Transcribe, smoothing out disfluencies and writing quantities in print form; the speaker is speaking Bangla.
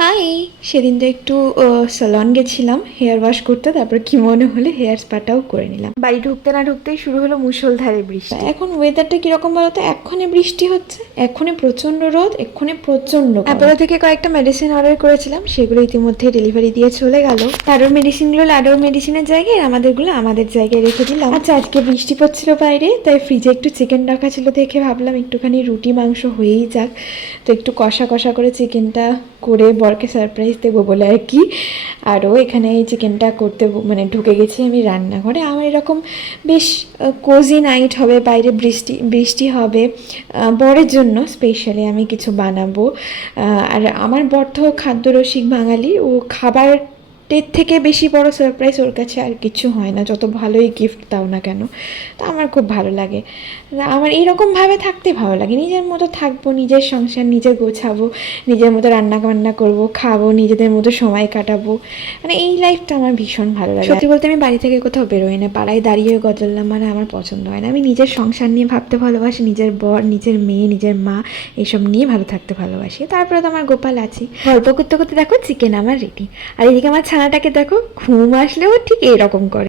হাই। সেদিন তো একটু স্যালন গেছিলাম হেয়ার ওয়াশ করতে, তারপর কি মনে হলে হেয়ার স্পাটাও করে নিলাম। বাড়ি ঢুকতে না ঢুকতেই শুরু হলো মুষলধারে বৃষ্টি। এখন ওয়েদারটা কিরকম বলতো, এক্ষুনি বৃষ্টি হচ্ছে, এক্ষুনি প্রচন্ড রোদ, এক্ষুনি প্রচন্ড অ্যাপোলো থেকে কয়েকটা মেডিসিন অর্ডার করেছিলাম, সেগুলো ইতিমধ্যে ডেলিভারি দিয়ে চলে গেল। লাডোর মেডিসিনগুলো লাডোর মেডিসিনের জায়গায়, আমাদেরগুলো আমাদের জায়গায় রেখে দিলাম। আচ্ছা, আজকে বৃষ্টি পড়ছিল বাইরে, তাই ফ্রিজে একটু চিকেন রাখা ছিল দেখে ভাবলাম একটুখানি রুটি মাংস হয়েই যাক। তো একটু কষা কষা করে চিকেনটা করে বরকে সারপ্রাইজ দেবো বলে আর কি। আরও এখানে এই চিকেনটা করতে মানে ঢুকে গেছি আমি রান্নাঘরে। আমার এরকম বেশ কোজি নাইট হবে, বাইরে বৃষ্টি বৃষ্টি হবে, বরের জন্য স্পেশালি আমি কিছু বানাবো। আর আমার বর তো খাদ্যরসিক বাঙালি, ও খাবার থেকে বেশি বড় সারপ্রাইজ ওর কাছে আর কিছু হয় না, যত ভালোই গিফট দাও না কেন। তো আমার খুব ভালো লাগে, আমার এইরকমভাবে থাকতে ভালো লাগে। নিজের মতো থাকবো, নিজের সংসার নিজে গোছাবো, নিজের মতো রান্না বান্না করবো, খাবো, নিজেদের মতো সময় কাটাবো। মানে এই লাইফটা আমার ভীষণ ভালো লাগে। সত্যি বলতে আমি বাড়ি থেকে কোথাও বেরোই না, পাড়ায় দাঁড়িয়ে গজললাম মানে আমার পছন্দ হয় না। আমি নিজের সংসার নিয়ে ভাবতে ভালোবাসি, নিজের বর, নিজের মেয়ে, নিজের মা, এইসব নিয়ে ভালো থাকতে ভালোবাসি। তারপরে তো আমার গোপাল আছে। গল্প করতে করতে দেখো চিকেন আমার রেডি, আর এদিকে আমার ছানাটাকে দেখো, ঘুম আসলেও ঠিক এরকম করে।